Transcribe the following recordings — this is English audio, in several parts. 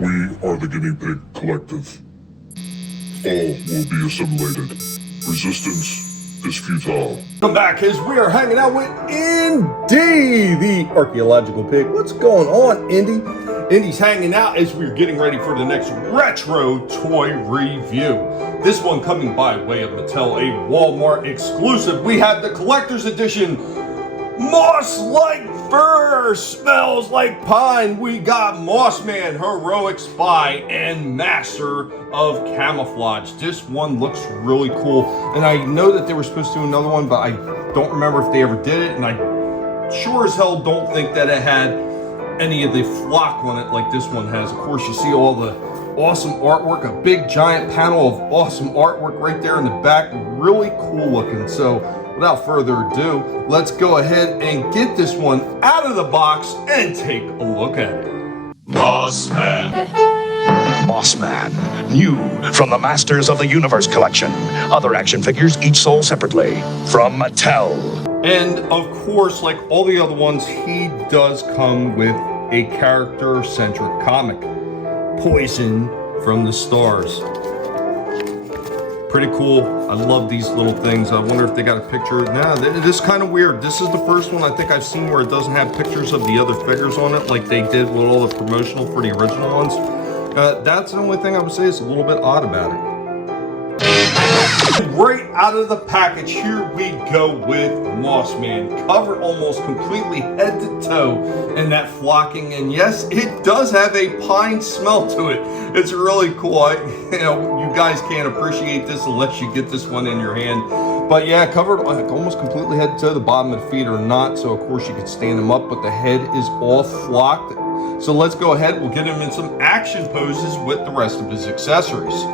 We are the Guinea Pig Collective. All will be assimilated. Resistance is futile. Come back as we are hanging out with Indy, the archaeological pig. What's going on, Indy? Indy's hanging out as we're getting ready for the next retro toy review. This one coming by way of Mattel, a Walmart exclusive. We have the collector's edition, Moss-like fur, smells like pine. We got Moss Man, heroic spy, and master of camouflage. This one looks really cool, and I know that they were supposed to do another one, but I don't remember if they ever did it, and I sure as hell don't think that it had any of the flock on it like this one has. Of course, you see all the awesome artwork, a big giant panel of awesome artwork right there in the back, really cool looking. So without further ado, let's go ahead and get this one out of the box and take a look at it. Moss Man. Moss Man, new from the Masters of the Universe collection. Other action figures, each sold separately, from Mattel. And of course, like all the other ones, he does come with a character-centric comic, Poison from the Stars. Pretty cool. I love these little things. I wonder if they got a picture. Nah, this is kind of weird. This is the first one I think I've seen where it doesn't have pictures of the other figures on it like they did with all the promotional for the original ones. That's the only thing I would say is a little bit odd about it. Right out of the package, here we go with Moss Man, covered almost completely head to toe in that flocking, and yes, it does have a pine smell to it. It's really cool. You guys can't appreciate this unless you get this one in your hand. But yeah, covered almost completely head to toe. The bottom of the feet are not, so of course you can stand them up, but the head is all flocked. So let's go ahead. We'll get him in some action poses with the rest of his accessories.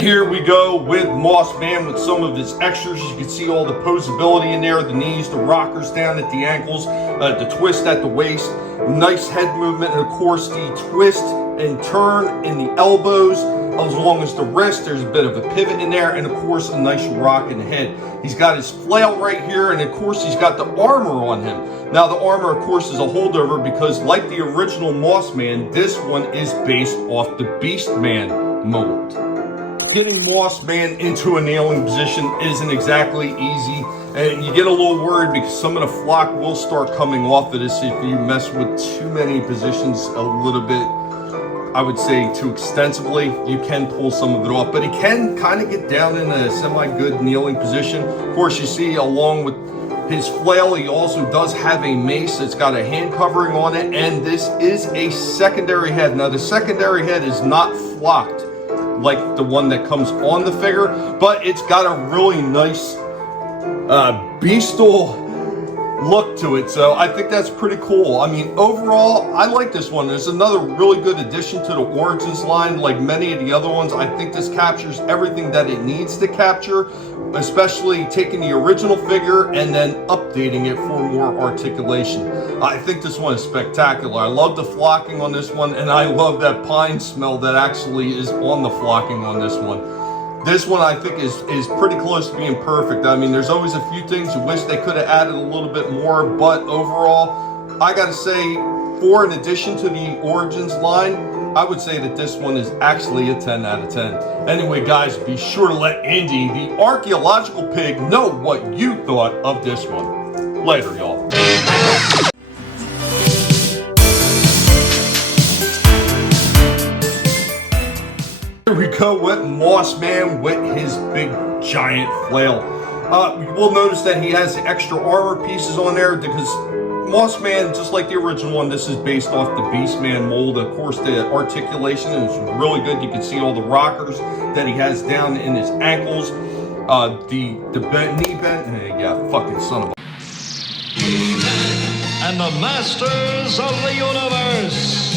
Here we go with Moss Man with some of his extras. You can see all the posability in there, the knees, the rockers down at the ankles, the twist at the waist, nice head movement, and of course the twist and turn in the elbows, as long as the wrist. There's a bit of a pivot in there, and of course a nice rock in the head. He's got his flail right here, and of course he's got the armor on him. Now the armor of course is a holdover because like the original Moss Man, this one is based off the Beast Man mold. Getting Moss Man into a nailing position isn't exactly easy, and you get a little worried because some of the flock will start coming off of this if you mess with too many positions a little bit, I would say too extensively. You can pull some of it off, but he can kind of get down in a semi-good kneeling position. Of course, you see along with his flail, he also does have a mace. It's got a hand covering on it, and this is a secondary head. Now, the secondary head is not flocked like the one that comes on the figure, but it's got a really nice beastal look to it, so I think that's pretty cool. I mean, overall, I like this one. It's another really good addition to the Origins line. Like many of the other ones, I think this captures everything that it needs to capture, especially taking the original figure and then updating it for more articulation. I think this one is spectacular. I love the flocking on this one, and I love that pine smell that actually is on the flocking on this one. This one I think is pretty close to being perfect. I mean, there's always a few things you wish they could have added a little bit more, but overall, I gotta say, for an addition to the Origins line, I would say that this one is actually a 10 out of 10. Anyway, guys, be sure to let Indy, the archaeological pig, know what you thought of this one. Later, y'all. Here we go with Moss Man with his big giant flail. You will notice that he has the extra armor pieces on there because Moss Man, just like the original one, this is based off the Beast Man mold. Of course, the articulation is really good. You can see all the rockers that he has down in his ankles. The knee bend. Yeah, fucking son of a... And the Masters of the Universe.